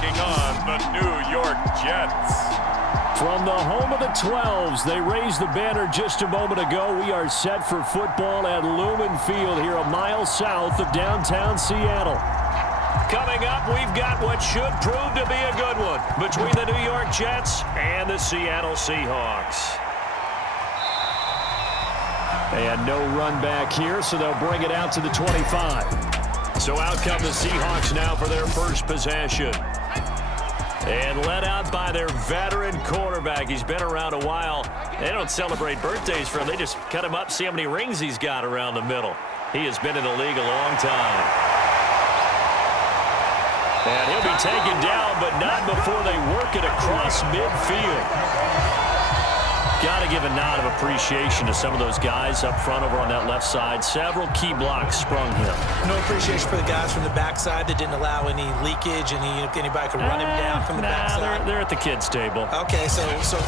taking on the New York Jets. From the home of the 12s, they raised the banner just a moment ago. We are set for football at Lumen Field here a mile south of downtown Seattle. Coming up, we've got what should prove to be a good one between the New York Jets and the Seattle Seahawks. And no run back here, so they'll bring it out to the 25. So out come the Seahawks now for their first possession. And led out by their veteran quarterback. He's been around a while. They don't celebrate birthdays for him. They just cut him up, see how many rings he's got around the middle. He has been in the league a long time. And he'll be taken down, but not before they work it across midfield. Got to give a nod of appreciation to some of those guys up front over on that left side. Several key blocks sprung him. No appreciation for the guys from the backside that didn't allow any leakage, and anybody could run him down from the backside. They're at the kids' table. Okay, so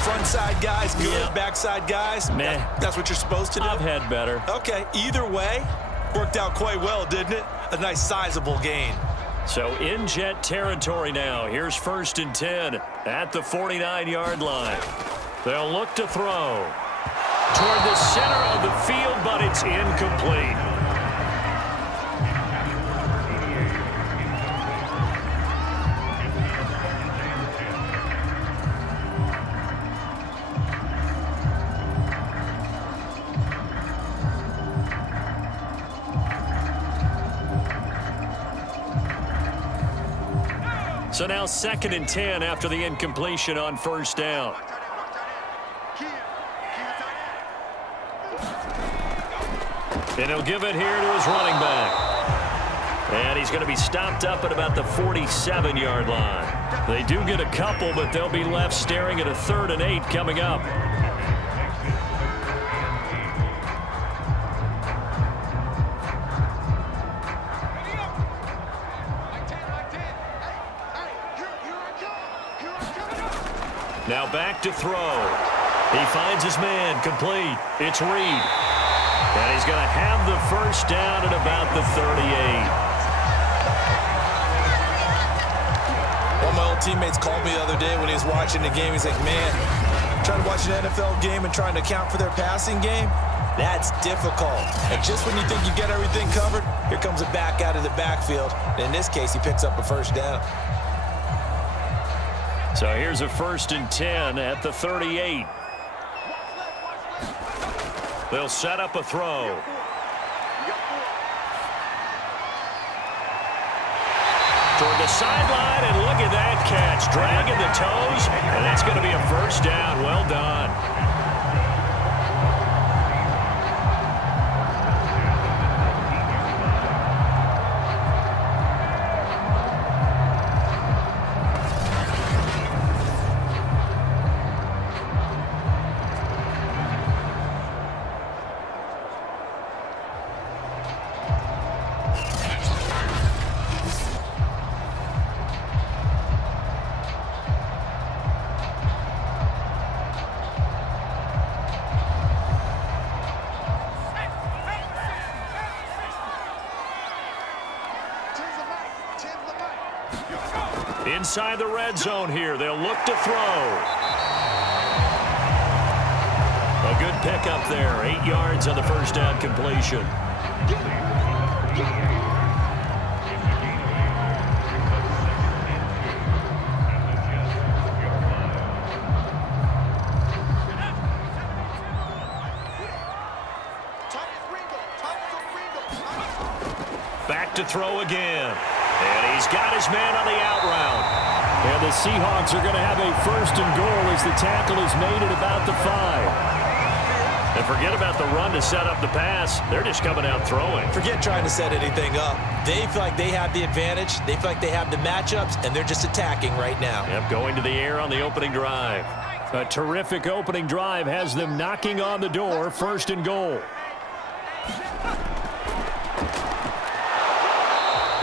front side guys, good, backside guys. Meh. That's what you're supposed to do? I've had better. Okay, either way, worked out quite well, didn't it? A nice sizable gain. So in Jet territory now. Here's 1st and 10 at the 49-yard line. They'll look to throw toward the center of the field, but it's incomplete. So now 2nd and 10 after the incompletion on 1st down. And he'll give it here to his running back. And he's going to be stopped up at about the 47-yard line. They do get a couple, but they'll be left staring at a 3rd and 8 coming up. Now back to throw. He finds his man, complete. It's Reed. And he's going to have the first down at about the 38. One of my old teammates called me the other day when he was watching the game. He's like, man, trying to watch an NFL game and trying to account for their passing game, that's difficult. And just when you think you get everything covered, here comes a back out of the backfield. And in this case, he picks up a first down. So here's a 1st and 10 at the 38. They'll set up a throw. Toward the sideline, and look at that catch. Dragging the toes, and that's going to be a first down. Well done. Inside the red zone here. They'll look to throw. A good pickup there. 8 yards on the first down completion. Back to throw again. And he's got his man on the out route. And the Seahawks are going to have a 1st and goal as the tackle is made at about the 5. And forget about the run to set up the pass. They're just coming out throwing. Forget trying to set anything up. They feel like they have the advantage. They feel like they have the matchups, and they're just attacking right now. Yep, going to the air on the opening drive. A terrific opening drive has them knocking on the door. 1st and goal.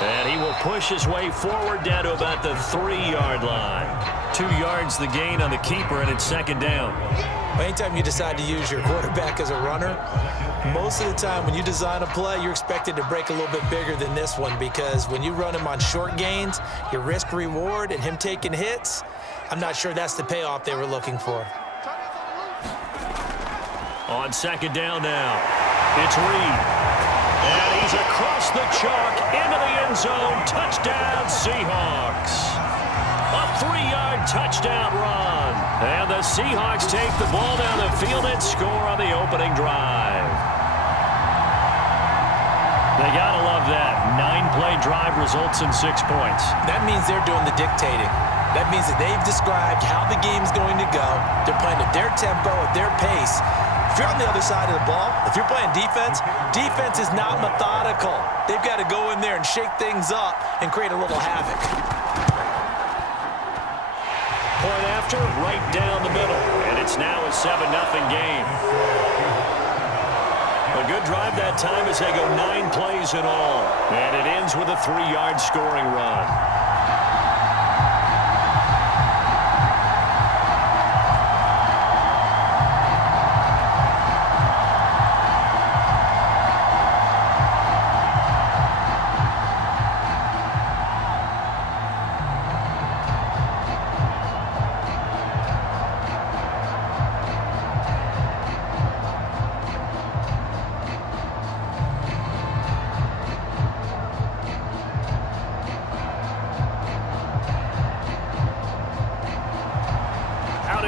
And he will push his way forward down to about the 3-yard line. 2 yards the gain on the keeper, and it's second down. Anytime you decide to use your quarterback as a runner, most of the time when you design a play, you're expected to break a little bit bigger than this one, because when you run him on short gains, your risk-reward and him taking hits, I'm not sure that's the payoff they were looking for. On second down now, it's Reed. And he's across the chalk into the end zone. Touchdown, Seahawks. A 3-yard touchdown run. And the Seahawks take the ball down the field and score on the opening drive. They got to love that. 9-play drive results in 6 points. That means they're doing the dictating. That means that they've described how the game's going to go. They're playing at their tempo, at their pace. If you're on the other side of the ball, if you're playing defense, defense is not methodical. They've got to go in there and shake things up and create a little havoc. Point after, right down the middle. And it's now a 7-0 game. A good drive that time as they go 9 plays in all. And it ends with a 3-yard scoring run.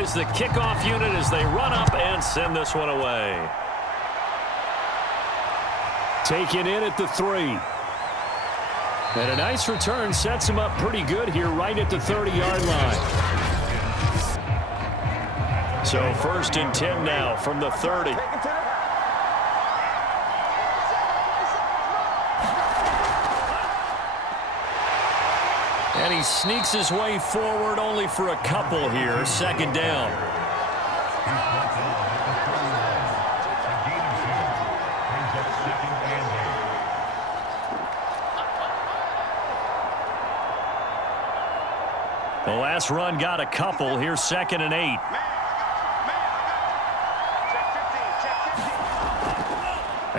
Is the kickoff unit as they run up and send this one away. Taken in at the 3. And a nice return sets him up pretty good here right at the 30-yard line. So 1st and 10 now from the 30. And he sneaks his way forward only for a couple here. Second down. The last run got a couple. Here's 2nd and 8.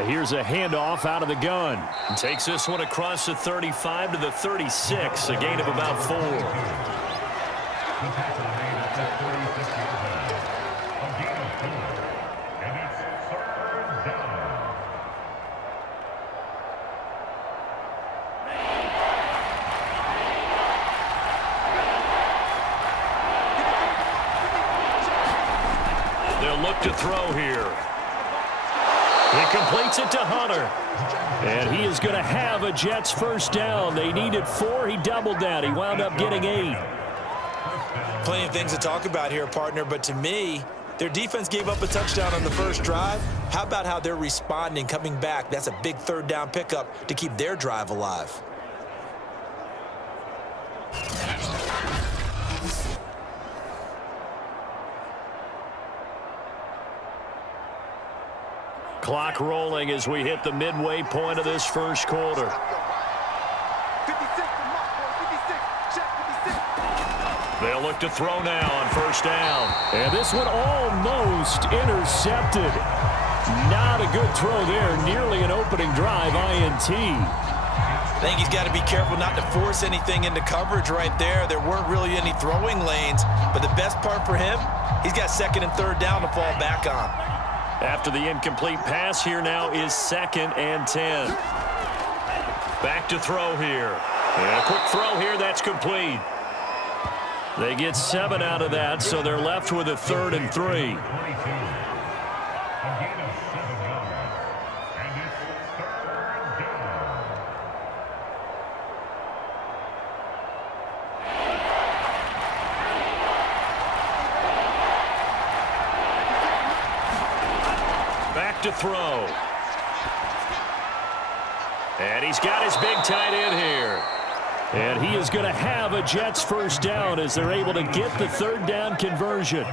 Here's a handoff out of the gun. Takes this one across the 35 to the 36, a gain of about 4. They'll look to throw here. He completes it to Hunter. And he is going to have a Jets first down. They needed 4. He doubled that. He wound up getting 8. Plenty of things to talk about here, partner, but to me, their defense gave up a touchdown on the first drive. How about how they're responding, coming back? That's a big 3rd down pickup to keep their drive alive. Clock rolling as we hit the midway point of this first quarter. They'll look to throw now on first down. And this one almost intercepted. Not a good throw there. Nearly an opening drive INT. I think he's got to be careful not to force anything into coverage right there. There weren't really any throwing lanes. But the best part for him, he's got 2nd and 3rd down to fall back on. After the incomplete pass, here now is 2nd and 10. Back to throw here. And a quick throw here, that's complete. They get 7 out of that, so they're left with a 3rd and 3. To throw. And he's got his big tight end here. And he is going to have a Jets first down as they're able to get the 3rd down conversion.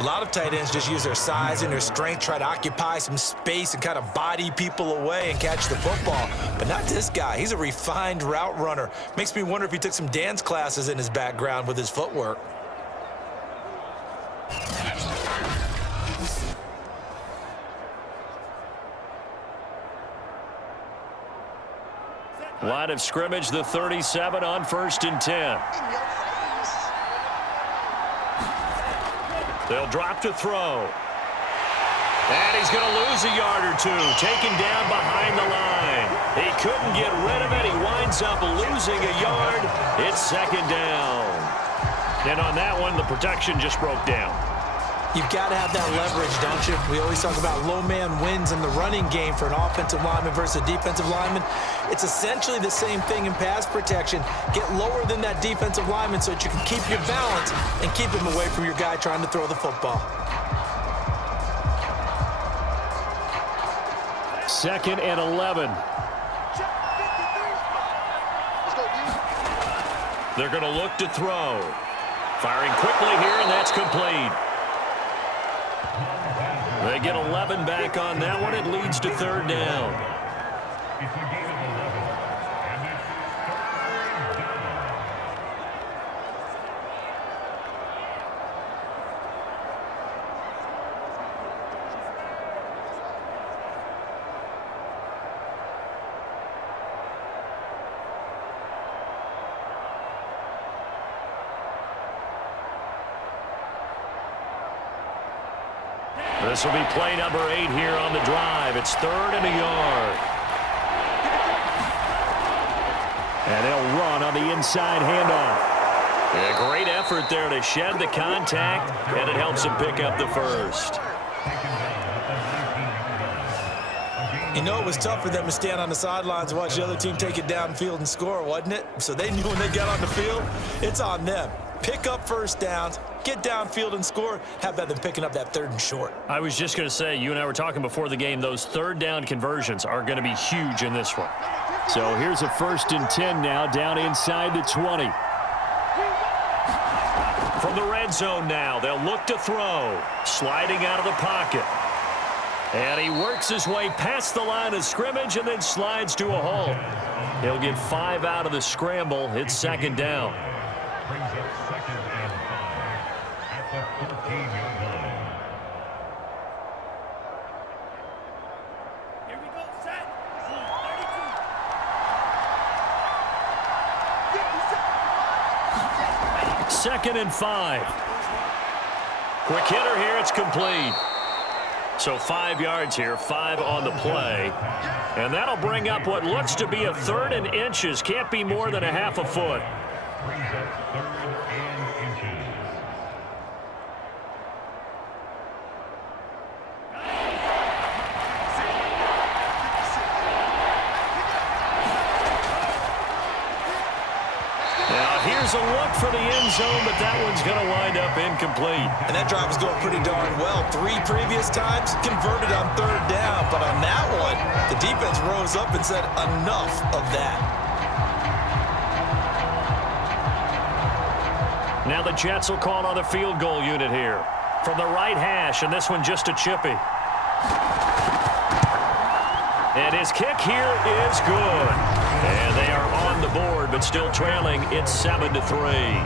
A lot of tight ends just use their size and their strength, try to occupy some space and kind of body people away and catch the football. But not this guy. He's a refined route runner. Makes me wonder if he took some dance classes in his background with his footwork. Line of scrimmage, the 37 on 1st and 10. They'll drop to throw. And he's going to lose a yard or two. Taken down behind the line. He couldn't get rid of it. He winds up losing a yard. It's 2nd down. And on that one, the protection just broke down. You've got to have that leverage, don't you? We always talk about low man wins in the running game for an offensive lineman versus a defensive lineman. It's essentially the same thing in pass protection. Get lower than that defensive lineman so that you can keep your balance and keep him away from your guy trying to throw the football. 2nd and 11. They're going to look to throw. Firing quickly here, and that's complete. They get 11 back on that one. It leads to 3rd down. This will be play number 8 here on the drive. It's 3rd and a yard. And they'll run on the inside handoff. A great effort there to shed the contact, and it helps him pick up the first. You know, it was tough for them to stand on the sidelines and watch the other team take it downfield and score, wasn't it? So they knew when they got on the field, it's on them. Pick up first downs, get downfield and score. How about them picking up that 3rd and short? I was just going to say, you and I were talking before the game, those 3rd down conversions are going to be huge in this one. So here's a 1st and 10 now, down inside the 20. From the red zone now, they'll look to throw. Sliding out of the pocket. And he works his way past the line of scrimmage and then slides to a halt. He'll get 5 out of the scramble. It's 2nd down. Brings up 2nd and 5 at the 14-yard line. Here we go, set. 32. 2nd and 5. Quick hitter here. It's complete. So 5 yards here, 5 on the play. And that'll bring up what looks to be a 3rd and inches. Can't be more than a half a foot. Brings up 3rd and inches. Now here's a look for the end zone, but that one's going to wind up incomplete. And that drive is going pretty darn well. 3 previous times converted on 3rd down. But on that one, the defense rose up and said enough of that. Now the Jets will call on the field goal unit here. From the right hash, and this one just a chippy. And his kick here is good. And they are on the board, but still trailing. It's 7-3.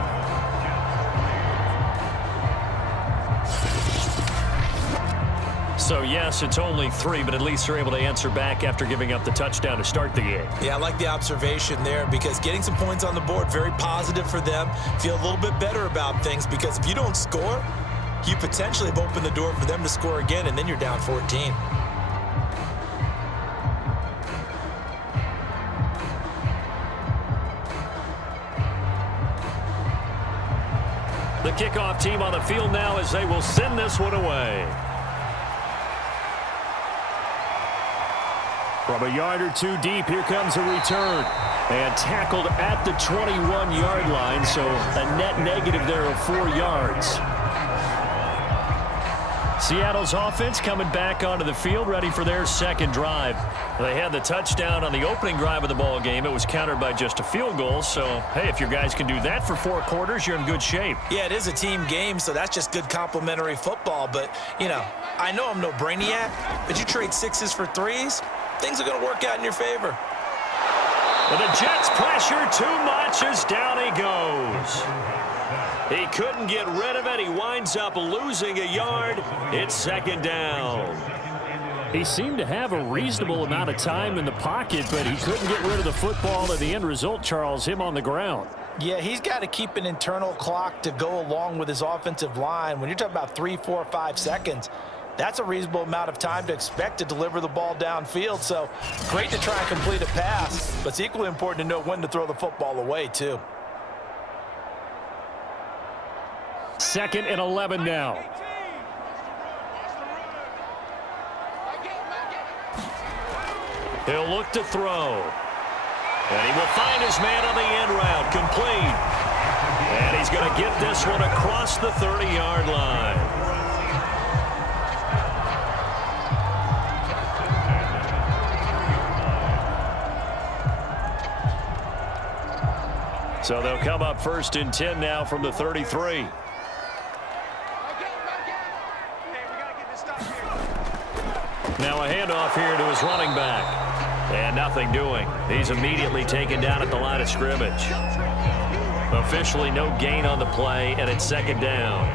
So, yes, it's only 3, but at least they're able to answer back after giving up the touchdown to start the game. Yeah, I like the observation there because getting some points on the board, very positive for them. Feel a little bit better about things because if you don't score, you potentially have opened the door for them to score again, and then you're down 14. The kickoff team on the field now as they will send this one away. From a yard or 2 deep, here comes a return. And tackled at the 21-yard line, so a net negative there of 4 yards. Seattle's offense coming back onto the field, ready for their second drive. They had the touchdown on the opening drive of the ball game. It was countered by just a field goal. So, hey, if your guys can do that for 4 quarters, you're in good shape. Yeah, it is a team game, so that's just good complimentary football. But, you know, I know I'm no brainiac, but you trade 6s for 3s, things are going to work out in your favor. Well, the Jets pressure too much as down he goes. He couldn't get rid of it. He winds up losing a yard. It's second down. He seemed to have a reasonable amount of time in the pocket, but he couldn't get rid of the football, and the end result, Charles, him on the ground. Yeah, he's got to keep an internal clock to go along with his offensive line. When you're talking about 3, 4, 5 seconds, that's a reasonable amount of time to expect to deliver the ball downfield. So great to try and complete a pass, but it's equally important to know when to throw the football away, too. 2nd and 11 now. He'll look to throw. And he will find his man on the end route, complete. And he's going to get this one across the 30-yard line. So they'll come up 1st and 10 now from the 33. Now a handoff here to his running back. And nothing doing. He's immediately taken down at the line of scrimmage. Officially no gain on the play, and it's second down.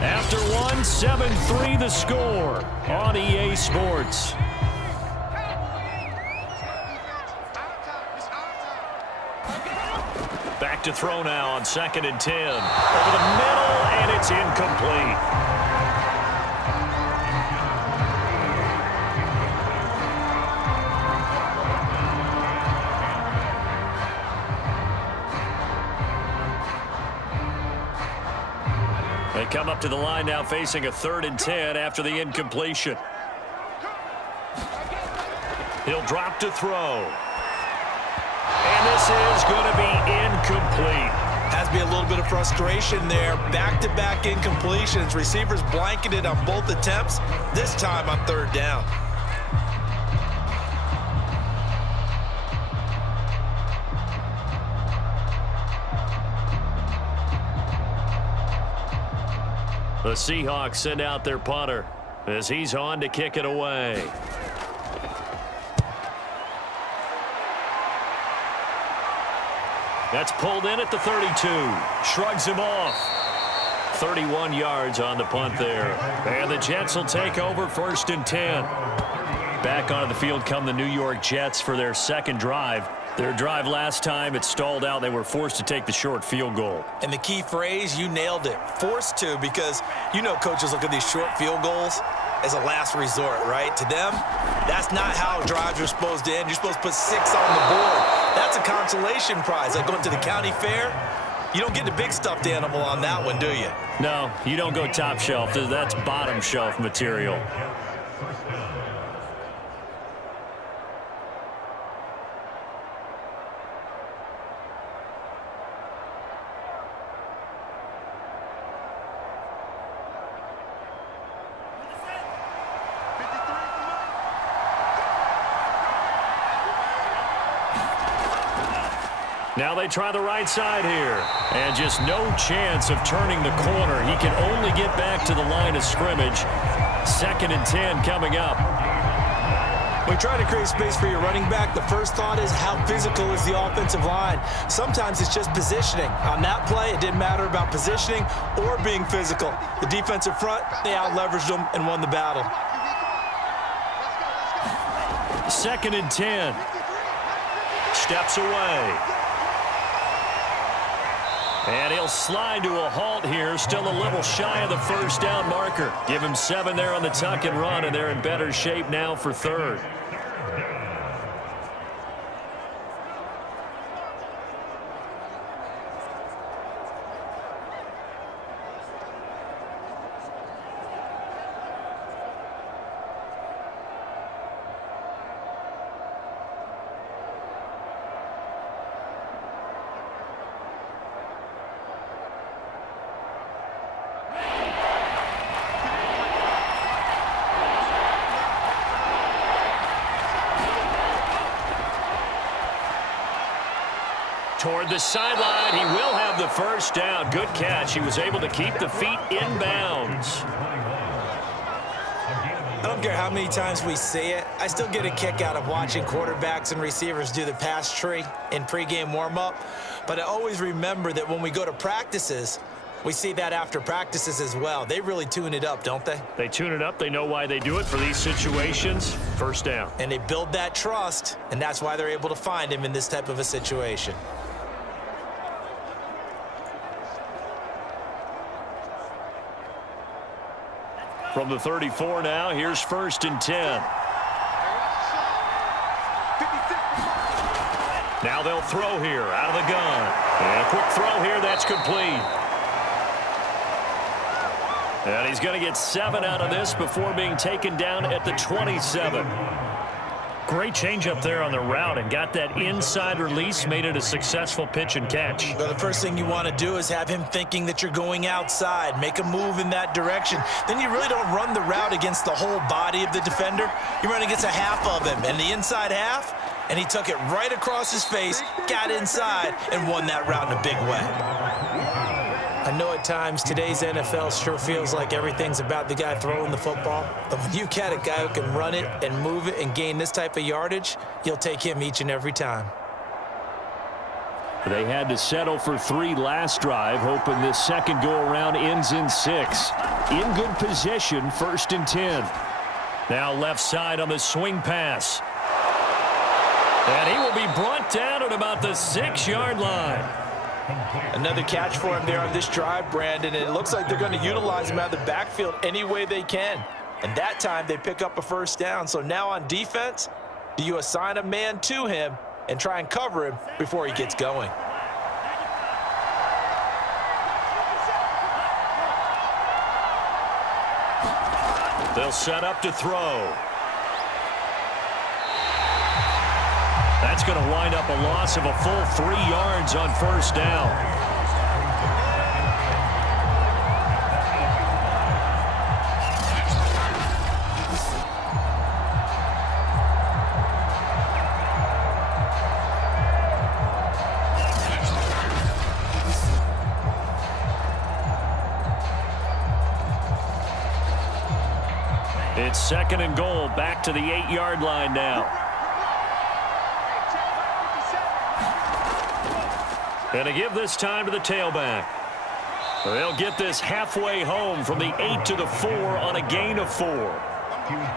After 7-3 the score on EA Sports. Back to throw now on 2nd and 10. Over the middle, and it's incomplete. They come up to the line now facing a 3rd and 10 after the incompletion. He'll drop to throw. And this is going to be incomplete. Has to be a little bit of frustration there. Back-to-back incompletions. Receivers blanketed on both attempts. This time on 3rd down. The Seahawks send out their punter as he's on to kick it away. That's pulled in at the 32. Shrugs him off. 31 yards on the punt there. And the Jets will take over 1st and 10. Back onto the field come the New York Jets for their second drive. Their drive last time, it stalled out. They were forced to take the short field goal. And the key phrase, you nailed it. Forced to, because you know coaches look at these short field goals as a last resort, right? To them, that's not how drives are supposed to end. You're supposed to put 6 on the board. That's a consolation prize. Like going to the county fair, you don't get the big stuffed animal on that one, do you? No, you don't go top shelf. That's bottom shelf material. Now they try the right side here. And just no chance of turning the corner. He can only get back to the line of scrimmage. 2nd and 10 coming up. When you try to create space for your running back, the first thought is how physical is the offensive line. Sometimes it's just positioning. On that play, it didn't matter about positioning or being physical. The defensive front, they out-leveraged them and won the battle. 2nd and 10. Steps away. And he'll slide to a halt here, still a little shy of the 1st down marker. Give him 7 there on the tuck and run, and they're in better shape now for 3rd. Toward the sideline, he will have the first down. Good catch. He was able to keep the feet in bounds. I don't care how many times we see it. I still get a kick out of watching quarterbacks and receivers do the pass tree in pregame warm-up. But I always remember that when we go to practices, we see that after practices as well. They really tune it up, don't they? They tune it up. They know why they do it for these situations. First down. And they build that trust, and that's why they're able to find him in this type of a situation. From the 34 now, here's 1st and 10. Now they'll throw here out of the gun. And a quick throw here, that's complete. And he's going to get 7 out of this before being taken down at the 27. Great change up there on the route and got that inside release, made it a successful pitch and catch. Well, the first thing you want to do is have him thinking that you're going outside, make a move in that direction. Then you really don't run the route against the whole body of the defender. You run against a half of him, and the inside half, and he took it right across his face, got inside, and won that route in a big way. I know at times today's NFL sure feels like everything's about the guy throwing the football. But when you got a guy who can run it and move it and gain this type of yardage, you'll take him each and every time. They had to settle for 3 last drive, hoping this second go-around ends in 6. In good position, 1st and 10. Now left side on the swing pass. And he will be brought down at about the 6-yard line. Another catch for him there on this drive, Brandon, and it looks like they're going to utilize him out of the backfield any way they can. And that time they pick up a first down. So now on defense, do you assign a man to him and try and cover him before he gets going? They'll set up to throw. That's going to wind up a loss of a full 3 yards on first down. It's 2nd and goal, back to the 8-yard line now. And to give this time to the tailback. They'll get this halfway home from the 8 to the 4 on a gain of 4.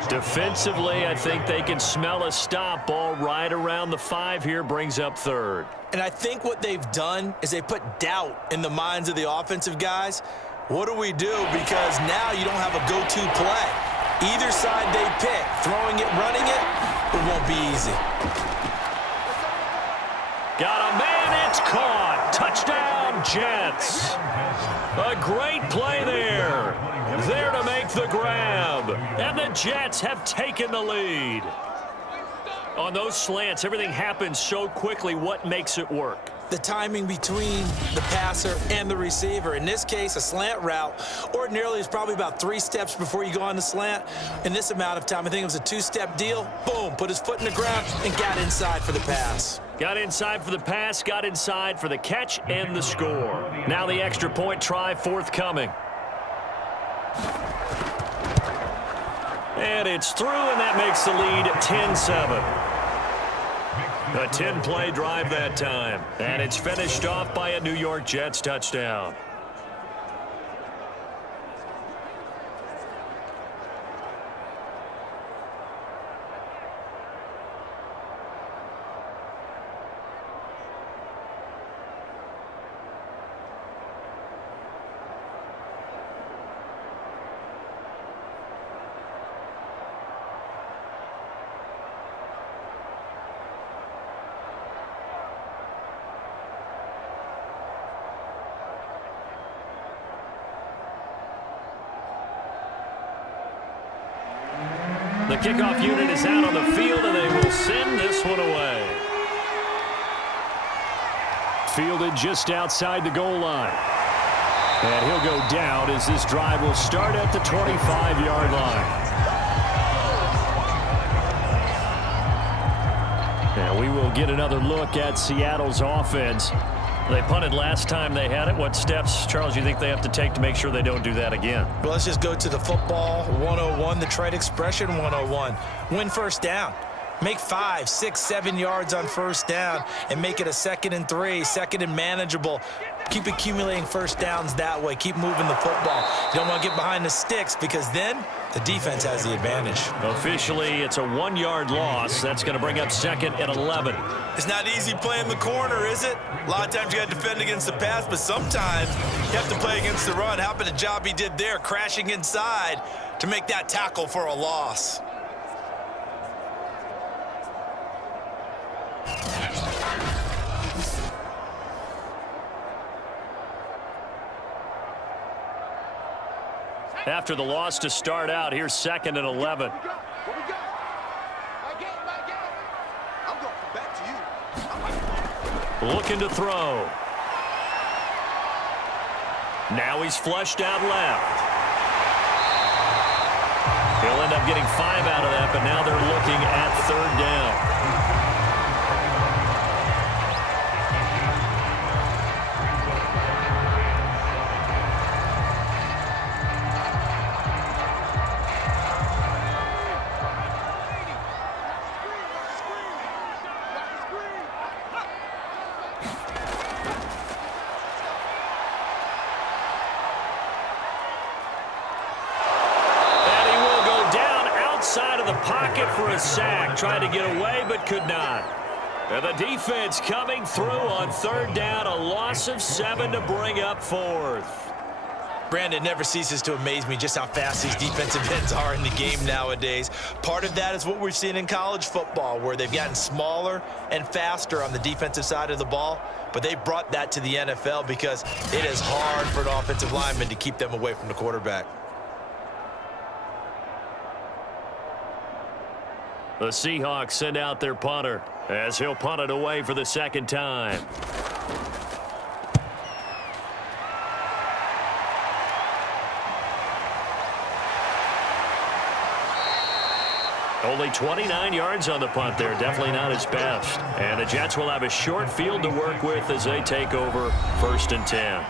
Defensively, I think they can smell a stop. Ball right around the 5 here, brings up 3rd. And I think what they've done is they put doubt in the minds of the offensive guys. What do we do? Because now you don't have a go-to play. Either side they pick, throwing it, running it won't be easy. Got a man, it's caught. Touchdown, Jets. A great play there. There to make the grab. And the Jets have taken the lead. On those slants, everything happens so quickly. What makes it work? The timing between the passer and the receiver. In this case, a slant route ordinarily is probably about 3 steps before you go on the slant. In this amount of time, I think it was a 2-step deal. Boom, put his foot in the ground and got inside for the pass. Got inside for the pass, got inside for the catch and the score. Now the extra point try forthcoming. And it's through, and that makes the lead 10-7. A 10-play drive that time. And it's finished off by a New York Jets touchdown. The kickoff unit is out on the field, and they will send this one away. Fielded just outside the goal line. And he'll go down as this drive will start at the 25-yard line. And And we will get another look at Seattle's offense. They punted last time they had it. What steps, Charles, you think they have to take to make sure they don't do that again? Well, let's just go to the football 101, the trade expression 101. Win first down. Make 5, 6, 7 yards on first down and make it a 2nd and 3, 2nd and manageable. Keep accumulating first downs that way. Keep moving the football. You don't want to get behind the sticks because then the defense has the advantage. Officially, it's a 1-yard loss. That's going to bring up 2nd and 11. It's not easy playing the corner, is it? A lot of times you got to defend against the pass, but sometimes you have to play against the run. How about the job he did there, crashing inside to make that tackle for a loss? After the loss to start out, here's 2nd and 11. Looking to throw. Now he's flushed out left. He'll end up getting 5 out of that, but now they're looking at 3rd down. Pocket for a sack. Tried to get away, but could not. And the defense coming through on 3rd down. A loss of 7 to bring up 4th. Brandon, never ceases to amaze me just how fast these defensive ends are in the game nowadays. Part of that is what we've seen in college football, where they've gotten smaller and faster on the defensive side of the ball. But they brought that to the NFL because it is hard for an offensive lineman to keep them away from the quarterback. The Seahawks send out their punter as he'll punt it away for the 2nd time. Only 29 yards on the punt there. Definitely not his best. And the Jets will have a short field to work with as they take over 1st and 10.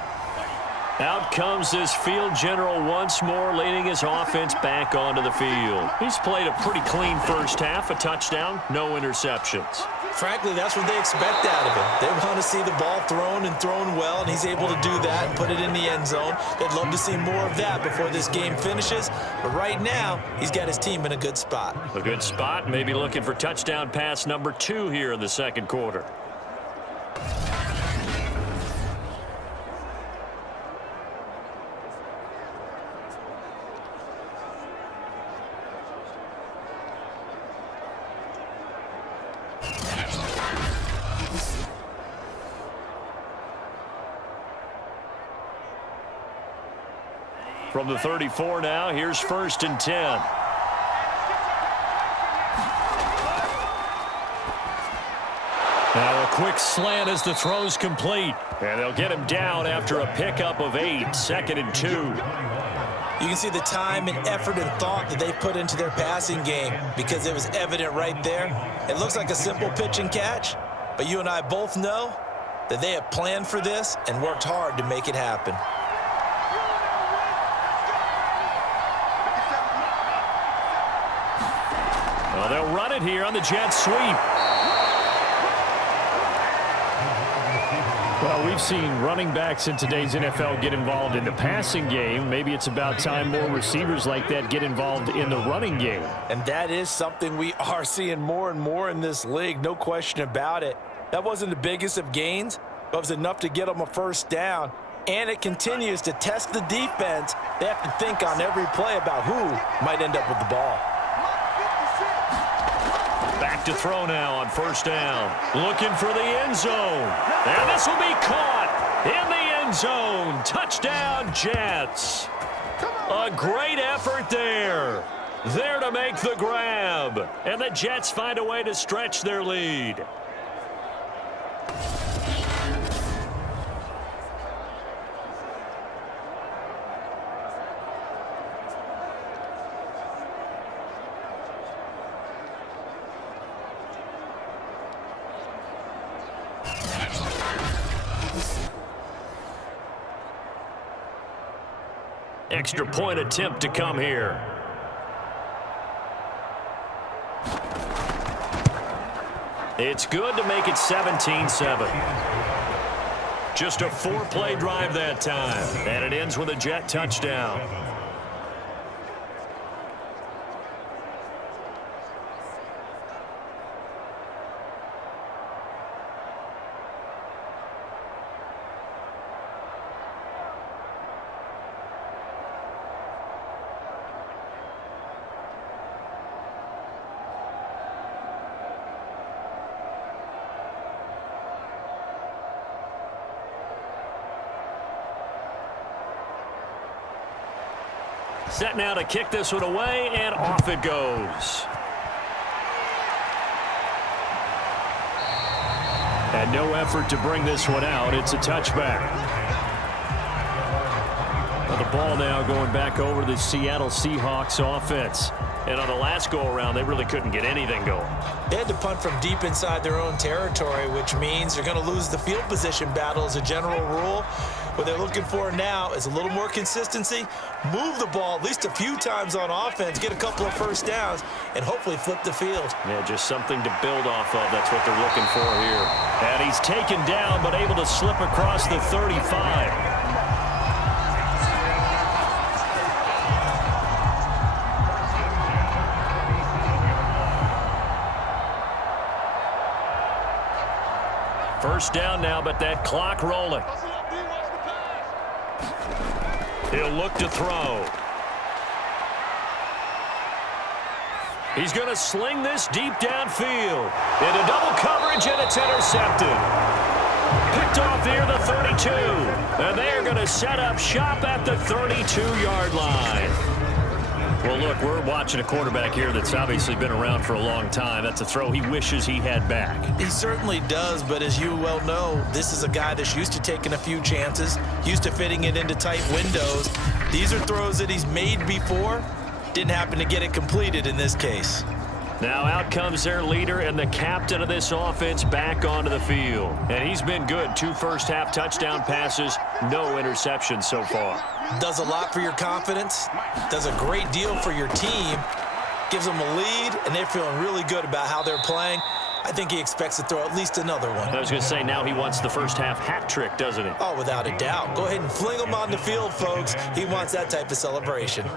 Out comes this field general once more, leading his offense back onto the field. He's played a pretty clean first half, a touchdown, no interceptions. Frankly, that's what they expect out of him. They want to see the ball thrown and thrown well, and he's able to do that and put it in the end zone. They'd love to see more of that before this game finishes, but right now, he's got his team in a good spot. A good spot, maybe looking for touchdown pass number 2 here in the 2nd quarter. From the 34 now, here's 1st and 10. Now a quick slant as the throw's complete. And they'll get him down after a pickup of 8, 2nd and 2. You can see the time and effort and thought that they put into their passing game because it was evident right there. It looks like a simple pitch and catch, but you and I both know that they have planned for this and worked hard to make it happen. Well, they'll run it here on the jet sweep. Well, we've seen running backs in today's NFL get involved in the passing game. Maybe it's about time more receivers like that get involved in the running game. And that is something we are seeing more and more in this league, no question about it. That wasn't the biggest of gains, but it was enough to get them a first down. And it continues to test the defense. They have to think on every play about who might end up with the ball. Back to throw now on 1st down. Looking for the end zone. And this will be caught in the end zone. Touchdown, Jets. A great effort there. There to make the grab. And the Jets find a way to stretch their lead. Extra point attempt to come here. It's good to make it 17-7. Just a 4-play drive that time. And it ends with a Jet touchdown. Set now to kick this one away, and off it goes. And no effort to bring this one out. It's a touchback. Well, the ball now going back over the Seattle Seahawks offense. And on the last go-around, they really couldn't get anything going. They had to punt from deep inside their own territory, which means they're going to lose the field position battle as a general rule. What they're looking for now is a little more consistency, move the ball at least a few times on offense, get a couple of first downs, and hopefully flip the field. Yeah, just something to build off of. That's what they're looking for here. And he's taken down, but able to slip across the 35. First down now, but that clock rolling. He'll look to throw. He's going to sling this deep downfield. Into double coverage, and it's intercepted. Picked off near the 32. And they are going to set up shop at the 32-yard line. Well, look, we're watching a quarterback here that's obviously been around for a long time. That's a throw he wishes he had back. He certainly does, but as you well know, this is a guy that's used to taking a few chances, used to fitting it into tight windows. These are throws that he's made before. Didn't happen to get it completed in this case. Now out comes their leader and the captain of this offense back onto the field. And he's been good. 2 first-half touchdown passes, no interceptions so far. Does a lot for your confidence, does a great deal for your team, gives them a lead, and they're feeling really good about how they're playing. I think he expects to throw at least another one. I was going to say, now he wants the first-half hat trick, doesn't he? Oh, without a doubt. Go ahead and fling him on the field, folks. He wants that type of celebration.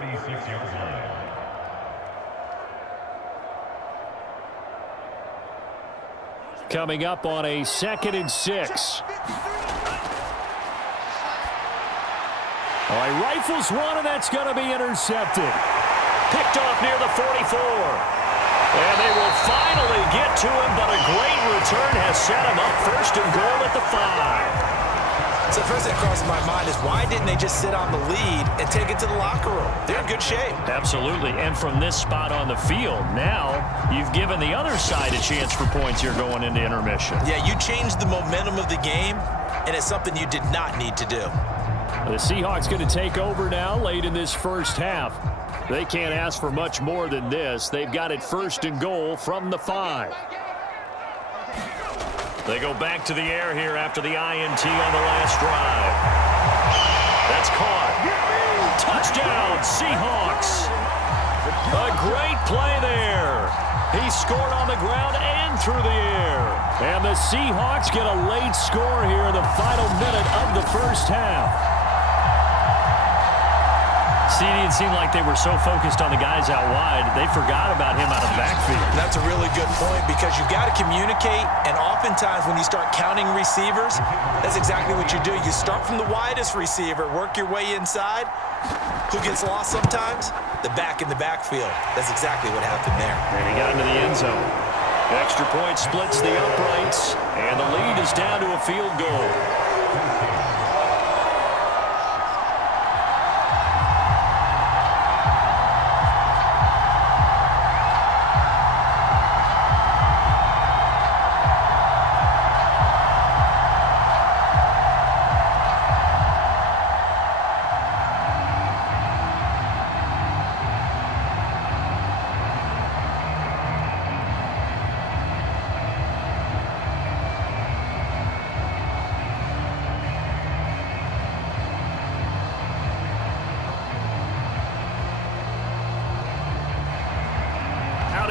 Coming up on a 2nd and 6. He rifles one, and that's going to be intercepted. Picked off near the 44. And they will finally get to him, but a great return has set him up 1st and goal at the 5. So the first thing that crossed my mind is why didn't they just sit on the lead and take it to the locker room? They're in good shape. Absolutely, and from this spot on the field, now you've given the other side a chance for points here going into intermission. Yeah, you changed the momentum of the game, and it's something you did not need to do. The Seahawks going to take over now late in this first half. They can't ask for much more than this. They've got it 1st and goal from the 5. They go back to the air here after the INT on the last drive. That's caught. Touchdown, Seahawks. A great play there. He scored on the ground and through the air. And the Seahawks get a late score here in the final minute of the first half. See, it seemed like they were so focused on the guys out wide, they forgot about him out of the backfield. That's a really good point because you've got to communicate, and oftentimes when you start counting receivers, that's exactly what you do. You start from the widest receiver, work your way inside. Who gets lost sometimes? The back in the backfield. That's exactly what happened there. And he got into the end zone. Extra point splits the uprights, and the lead is down to a field goal.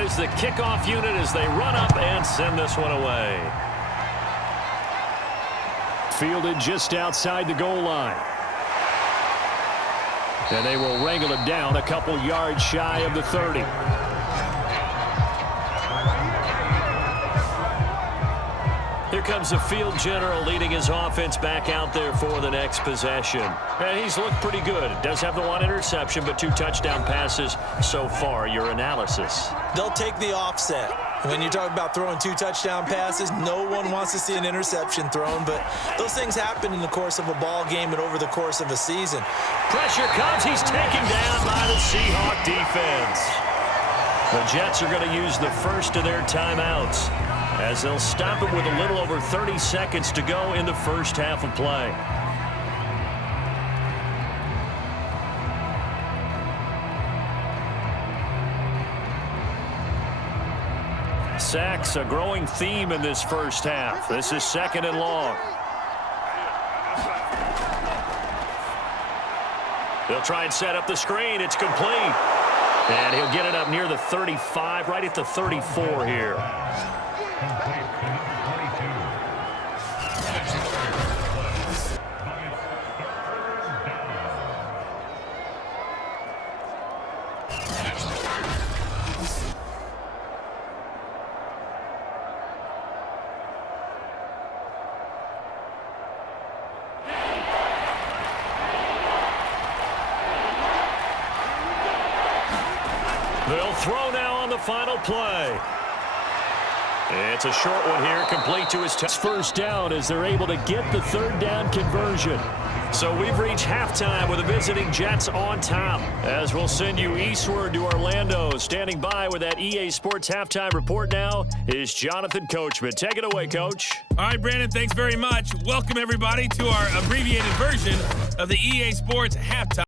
is the kickoff unit as they run up and send this one away. Fielded just outside the goal line. And they will wrangle it down a couple yards shy of the 30. Here comes the field general leading his offense back out there for the next possession. And he's looked pretty good. Does have the one interception, but 2 touchdown passes so far. Your analysis? They'll take the offset. When you talk about throwing 2 touchdown passes, no one wants to see an interception thrown, but those things happen in the course of a ball game and over the course of a season. Pressure comes. He's taken down by the Seahawks defense. The Jets are going to use the first of their timeouts as they'll stop it with a little over 30 seconds to go in the first half of play. Sacks, a growing theme in this first half. This is 2nd and long. They'll try and set up the screen. It's complete. And he'll get it up near the 35, right at the 34 here. Complete to number 22. They'll throw now on the final play. It's a short one here, complete to his first down as they're able to get the 3rd down conversion. So we've reached halftime with the visiting Jets on top. As we'll send you eastward to Orlando. Standing by with that EA Sports halftime report now is Jonathan Coachman. Take it away, Coach. All right, Brandon, thanks very much. Welcome, everybody, to our abbreviated version of the EA Sports halftime.